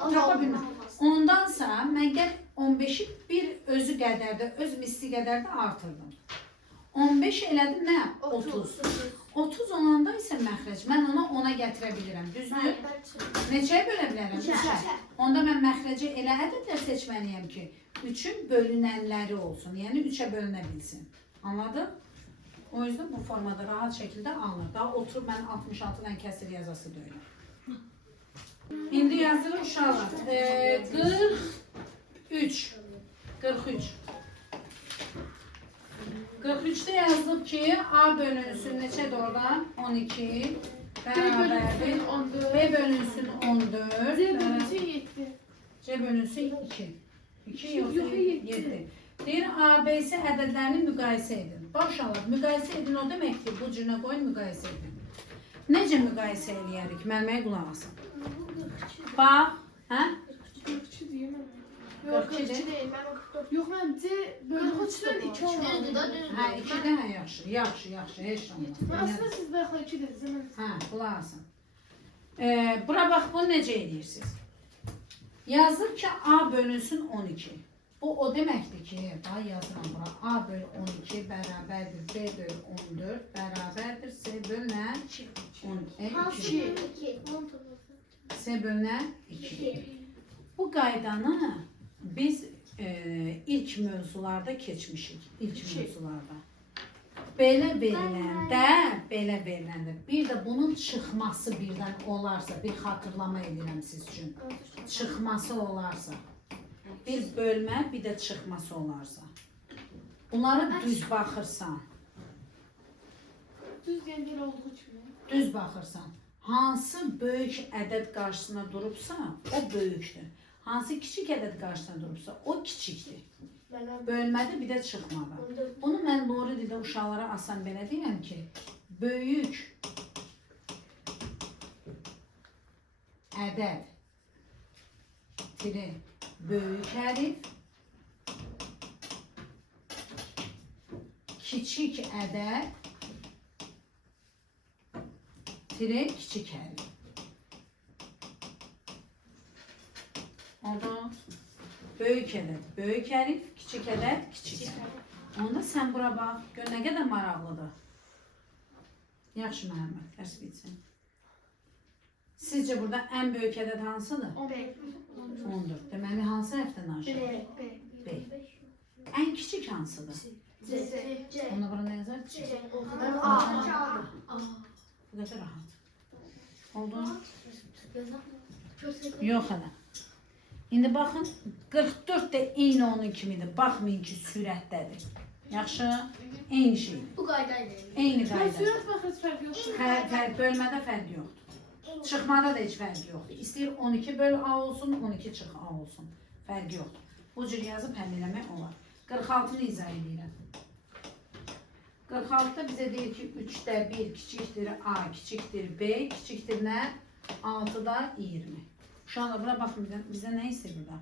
Tapa bilməm. Ondansa mən gəl 15'i bir özü qədər də, öz misli qədər də artırdım. 15 elədim nə? 30. 30 olanda isə məxrəc, mən ona 10'a gətirə bilirəm. Düzdür? Neçəyə bölə bilərəm? 3'ə. Onda mən məxrəci elə ədədlər seçməliyəm ki, 3'ün bölünənləri olsun. Yəni 3'ə bölünə bilsin. Anladın? O yüzden bu formada rahat şekilde alınır. Daha oturup ben 66'dan kəsir yazası deyiləm. İndi yazılır uşaqlar. 40 3. 43. 43'te yazdım ki A bölünsün neçədir orada? 12. B Bərabərdir. bölünsün 14. B bölünsün 14. Z bölünsün 7. C bölünsün 2. 2 Yox, yoxsa yeddi. 7. Deyir ABC ədədlərini müqayisə edin. Başalaq, müqayisə edin o deməkdir. Bu cürünə qoyun, müqayisə edin. Necə müqayisə edərik? Müəlliməyə qulaq asın. Bax, hə? 42 deyim mən. Yox, 42 42 değil. Ben o 44. Yox mən C bölünsün 2 Düzdür olmalı. da, düzdür. Hə, 2-də hə, yaxşı, yaxşı, heç olmaz. Mən aslında siz bayaq 2 dediniz. Mən Hə, qulaq asın. Bura bax, bunu necə edirsiniz? Yazır ki, A bölünsün 12. Bu o deməkdir ki, bax yazıram bura. A böl 12 bərabərdir B böl 14 bərabərdir C böl nə? 12. Hansı 2. iki? C böl nə? 2. Bu qaydanı biz ilk mövzularda keçmişik. İlk mövzularda. Belə veriləndə, bir də bunun çıxması birdən olarsa, bir xatırlama edirəm siz üçün. Çıxması olarsa, bir bölmə, bir də çıxması olarsa. Bunlara düz baxırsan, düz gəncəl olduğu kimi. düz baxırsan, hansı böyük ədəd qarşısına durubsa, o böyükdür. Hansı kiçik ədəd qarşısına durubsa, o kiçikdir. Bölmədə, bir də çıxmada. Bunu mən doğru dildə uşaqlara asan belə deyirəm ki, böyük ədəd tiri böyük hərif, kiçik ədəd tiri kiçik hərif. Oldu. Böyük ədəd, böyük hərif, kiçik ədəd, kiçik hərif. Onda sən bura bax, gör nə qədər maraqlıdır. Yaxşı Məhəmməd, dərs bitsin. Sizcə burada ən böyük ədəd hansıdır? 14. Deməli, hansı hərfdən aşağı? B. Ən kiçik hansıdır? Ona bura nə yazar? C. Bu qədər rahat. Oldu? Yox hələ. İndi baxın, 44 də eyni onun kimidir. Baxmayın ki, sürətdədir. Yaxşı, eyni şeydir. Bu qaydaydı. Eyni Mən qayda. sürət baxırız fərq yoxdur. Bölmədə fərq yoxdur. Çıxmada da heç fərq yoxdur. İstəyir 12 böl A olsun, 12 çıx A olsun. Fərq yoxdur. Bu cür yazıb həll eləmək olar. 46-nı izah edirəm. 46-da bizə deyir ki, 3-də 1 kiçikdir A, kiçikdir B, kiçikdir nə? 6-da 20. Uşaqlar, bura baxın, bizə nə istəyir burada?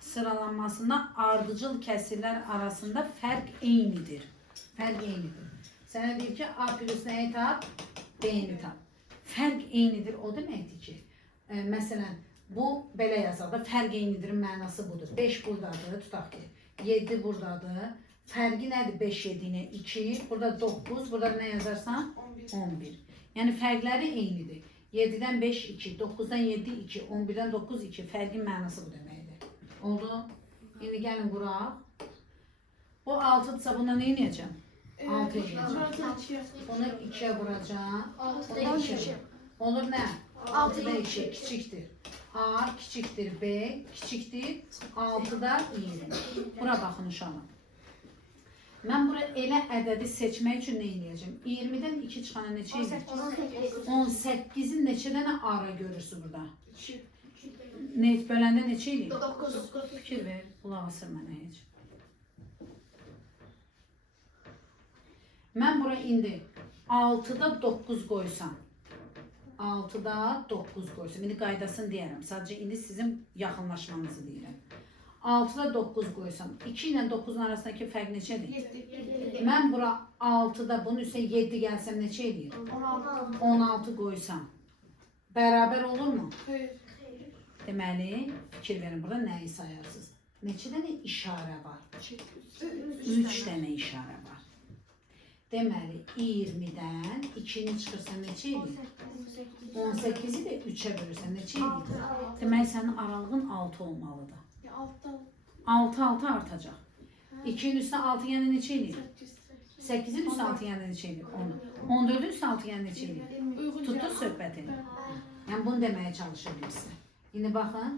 Sıralanmasında ardıcıl kəsirlər arasında fərq eynidir. Fərq eynidir. Sənə deyir ki, A plus nəyi tap? B-ni tap. Fərq eynidir, o deməkdir ki, məsələn, bu belə yazaq da, fərq eynidir mənası budur. 5 buradadır, tutaq ki, 7 buradadır. Fərqi nədir 5, 7 ilə 2, burada 9, burada nə yazarsan? 11. Yəni fərqləri eynidir. 7-dən 5, 2, 9-dan 7, 2, 11-dən 9, 2. Fərqin mənası bu deməkdir. Oldu? İndi gəlin quraq. Bu 6-dırsa buna nə edəcəm? 6 edəcəm. Bunu 2-yə vuracam. 6'da 2. Olur nə? 6-da 2 2. kiçikdir. A kiçikdir B, kiçikdir 6-da 20. Bura baxın uşağım. Mən bura elə ədədi seçmək üçün nə edəcəm? 20-dən 2 çıxana neçə edir? 18-in neçə dənə ara görürsün burada? Net böləndə neçə edir? 9. Fikir ver, qulaq asır mənə heç. Mən bura indi 6-da 9 qoysam, 6-da 9 qoysam, indi qaydasını deyərəm, sadəcə indi sizin yaxınlaşmanızı deyirəm. 6-da 9 qoysam, 2 ilə 9-un arasındakı fərq neçədir? 7. Mən bura 6-da bunun üstə 7 gəlsəm neçə edir? 16 qoysam, bərabər olurmu? Hayır. Deməli, fikir verin, burada nəyi sayarsınız? Neçə dənə işarə var? 3 dənə işarə var. Deməli, 20-dən 2-ni çıxırsan neçə edir? 18-i də 3-ə bölürsən neçə edir? Deməli, sənin aralığın 6 olmalıdır. Alttan 6 artacaq. 2-nin üstə 6 yəni neçə edir? 8. 8-in üstə 6 yəni neçə edir? 10. 14-ün üstə 6 yəni neçə edir? Uyğun Tutdu cavab. söhbəti. Yəni bunu deməyə çalışır bizə. İndi baxın,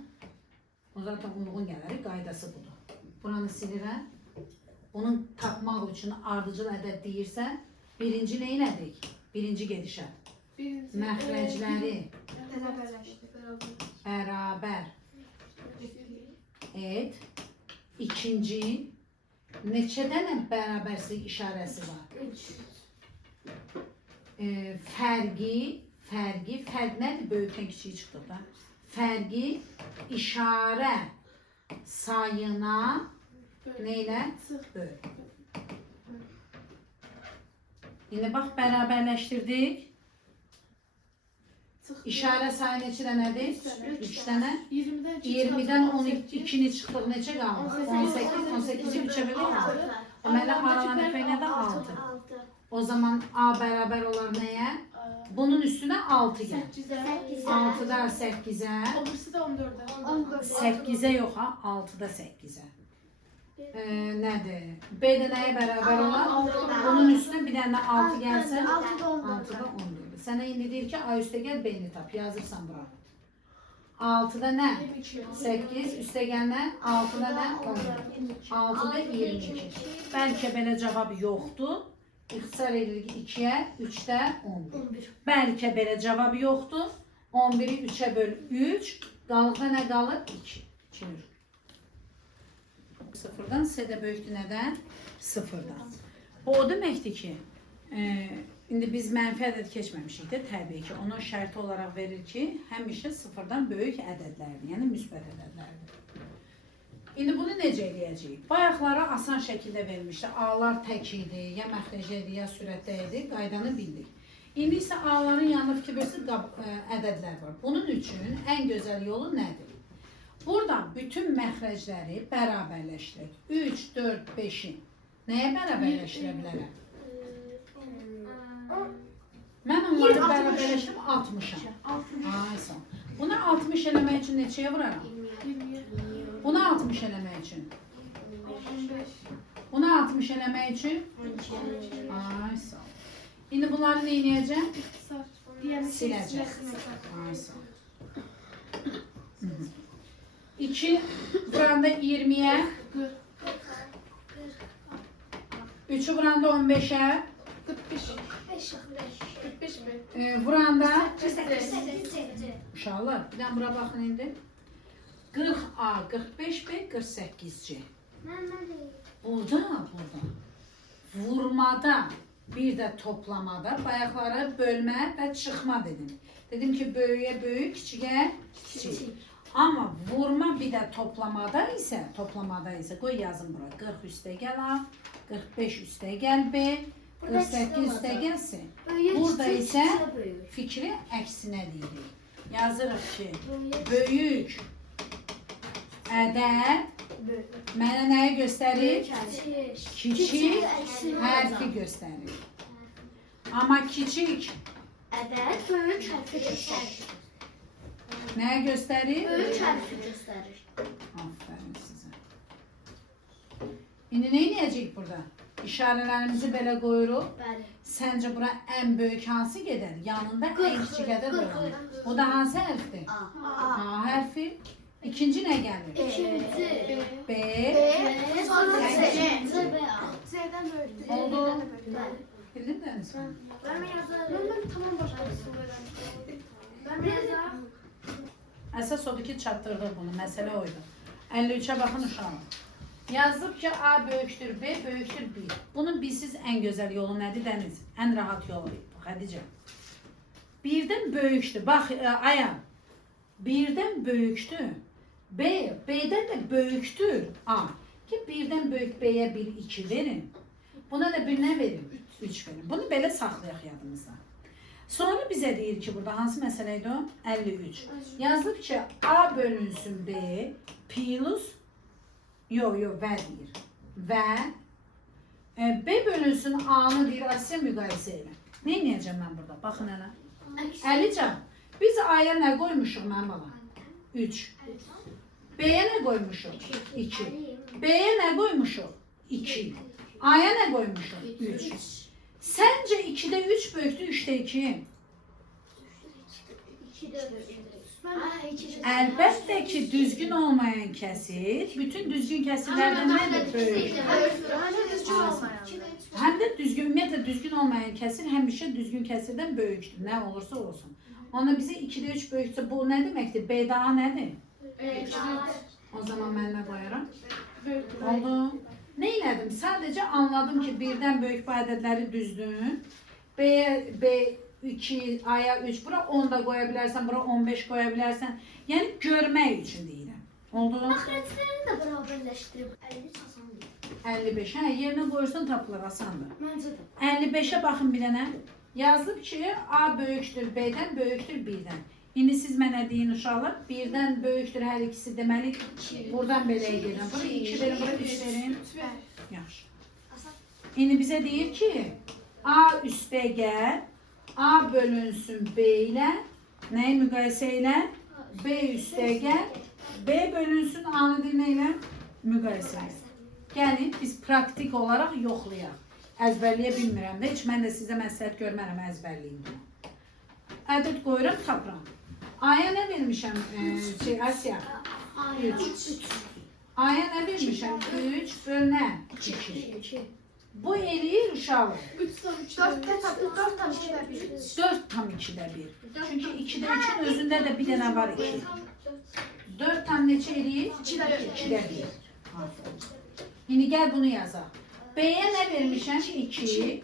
o zaten uyğun gəlir, qaydası budur. Buranı silirəm. Bunun tapmaq üçün ardıcıl ədəd deyirsən, birinci neyi nədik? Birinci gedişə. Birinci. Məxrəcləri Bərabərləşdir. bərabər et. İkinci, neçə dənə bərabərsizlik işarəsi var? 3. Fərq nədir? Böyükdən kiçiyi çıxdıq da. Fərqi işarə sayına neylə? Böl. İndi bax, bərabərləşdirdik. İşarə sayı neçə dənədir? 3 dənə. 20-dən 12-ni çıxdıq, neçə qaldı? 18, 18-i 3-ə bölək. Deməli, aranan efəyə də 6. 6. O zaman A bərabər olar nəyə? Bunun üstünə 6 gəl. 8. 6-da 8-ə. O birisi də 14'e. 14. 8-ə yox ha, 6-da 8-ə. Nədir? B-də nəyə bərabər olar? Bunun üstünə bir dənə 6 gəlsin. 6'da 14. 6-da 14. Sənə indi deyir ki, A üstə gəl, B-ni tap. Yazırsan bura. 6-da nə? 8, üstə gəl nə? 6-da nə? 14. 6-da 22. Bəlkə belə cavab yoxdur. İxtisar edirik 2-yə, 3-də 11. 11. Bəlkə belə cavab yoxdur. 11-i 3-ə böl 3. Qalıqda nə qalır? 2. 2. Sıfırdan C-də böyükdür nədən? Sıfırdan. Bu o deməkdir ki, indi biz mənfi ədəd keçməmişik də təbii ki, onun şərti olaraq verir ki, həmişə sıfırdan böyük ədədlərdir, yəni müsbət ədədlərdir. İndi bunu necə eləyəcəyik? Bayaqlara asan şəkildə vermişdi. A-lar tək idi, ya məxrəcdə idi, ya sürətdə idi, qaydanı bildik. İndi isə A-ların yanında fikir versin, ədədlər var. Bunun üçün ən gözəl yolu nədir? Buradan bütün məxrəcləri bərabərləşdirək. 3, 4, 5-i nəyə bərabərləşdirə bilərəm? Mən onları bərabərləşdim 60-a. Ay sağ ol. Buna 60 eləmək üçün neçəyə vuraram? 20'ye. Buna 60 eləmək üçün. 15. Buna 60 eləmək üçün. 12. Ay sağ ol. İndi bunları nə edəcəm? İktisar. Yani Siləcəm. Ay sağ ol. 2 vuranda 20'ye. 3'ü vuranda 15'e. 45. 5. 45 mi? Vuranda 8. uşaqlar, bir dənə bura baxın indi. 40A, 45B, 48C. Burada. Vurmada, bir də toplamada bayaqları bölmə və çıxma dedim. Dedim ki, böyüyə böyük, kiçiyə kiçik. Amma vurma bir də toplamada isə qoy yazın bura. 40 üstə gəl A, 45 üstə gəl B, 48 üstə gəl C. Burada isə fikri əksinə deyirik. Yazırıq ki, böyük ədəd mənə nəyi göstərir? Kiçik hərfi göstərir. Amma kiçik Ədəd böyük hərfi göstərir. nəyi göstərir? Böyük hərfi göstərir. Aferin sizə. İndi nə edəcəyik burada? İşarələrimizi belə qoyuruq. Bəli. Səncə bura ən böyük hansı gedər? Yanında ən kiçik ədəd var. O da hansı hərfdir? A hərfi. İkinci nə gəlir? İkinci. B. Sonra C. Z'den böyüktür. Oldu. Bəli. Bildin mi Dəniz? Ben yazarım. Ben tamam başlamışsın. Ben yazarım. Əsas odur ki, çatdırdıq bunu. Məsələ oydu. 53'ə baxın uşağım. Yazıb ki, A böyükdür, B böyükdür 1. Bunun bilsiz ən gözəl yolu nədir Dəniz? Ən rahat yolu. Xədicə. Birdən böyükdür. Bax, Aya. Birdən böyükdür. B, B'dən də böyükdür A. Ki, birdən böyük B'yə 1, 2 verin. Buna da bir nə verin? 3 verin. Bunu belə saxlayaq yadımızda. Sonra bizə deyir ki, burada hansı məsələ idi o? 53. Yazılıb ki, A bölünsün B plus və deyir. Və B bölünsün A-nı deyir, Asiya müqayisə elə. Nə edəcəm mən burada? Baxın hələ. Əlican, biz A-ya nə qoymuşuq mənim bala? 3. B-yə nə qoymuşuq? 2. B-yə nə qoymuşuq? 2. A-ya nə qoymuşuq? 3. Səncə 2-də 3 böyükdür, 3-də 2? Əlbəttə ki, düzgün olmayan kəsir, bütün düzgün kəsirlərdən nədir? Böyükdür. Hani düzgün olmayan. Həm də düzgün, ümumiyyətlə düzgün olmayan kəsir həmişə düzgün kəsirdən böyükdür, nə olursa olsun. Ona bizə 2-də 3 böyüksə bu nə deməkdir? B daha nədir? O zaman mən nə qoyaram? Oldu. Nə elədim? Sadəcə anladım ki, birdən böyük bu ədədləri düzdün. B2, A-ya 3, bura 10 da qoya bilərsən, bura 15 qoya bilərsən. Yəni, görmək üçün deyirəm. Oldu? Məxrəclərini də bərabərləşdirib 50 asandır. 55, hə, yerinə qoyursan tapılır, asandır. Məncə də. 55'e bakın bir dənə. Yazdım ki, A böyükdür B-dən, böyükdür 1-dən. İndi siz mənə deyin uşaqlar, 1-dən böyükdür hər ikisi deməli, buradan belə edirəm. Bura 2 verin, bura 3 verin. Yaxşı. İndi bizə deyir ki, A üstə gəl, A bölünsün B ilə, nəyi müqayisə ilə? B üstə gəl, B bölünsün A-nı dinlə ilə müqayisə ilə. Gəlin, biz praktik olaraq yoxlayaq. Əzbərləyə bilmirəm də, heç mən də sizə məsləhət görmərəm əzbərliyim bunu. Ədəd qoyuram, tapıram. Aya nə vermişəm? Asiya? 3. Aya nə vermişəm? 3 böl nə? 2. Bu eləyir uşaqlar. 4 tam 2'də 1. 4 tam 2'də 1. Çünki 2'də 3'ün özündə də bir dənə var 2. 4 tam neçə eləyir? 2'də 1. İndi gəl bunu yazaq. B'ye nə vermişəm? 2.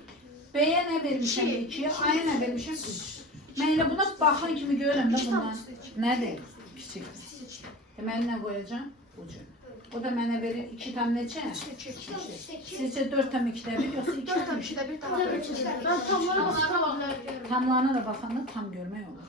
B'ye nə vermişəm? 2. A'ya nə vermişəm? 3. Mən elə buna baxan kimi görürəm də bundan. Nədir? Kiçik. Deməli nə qoyacağım? Bu cür. O da mənə verir 2 tam neçə? Sizcə 4 tam 2'də 1 yoxsa 2 4 tam tam 2'də 1 daha böyük. Ben tamlara baxıram. Tamlarına da baxanda tam görmək olur.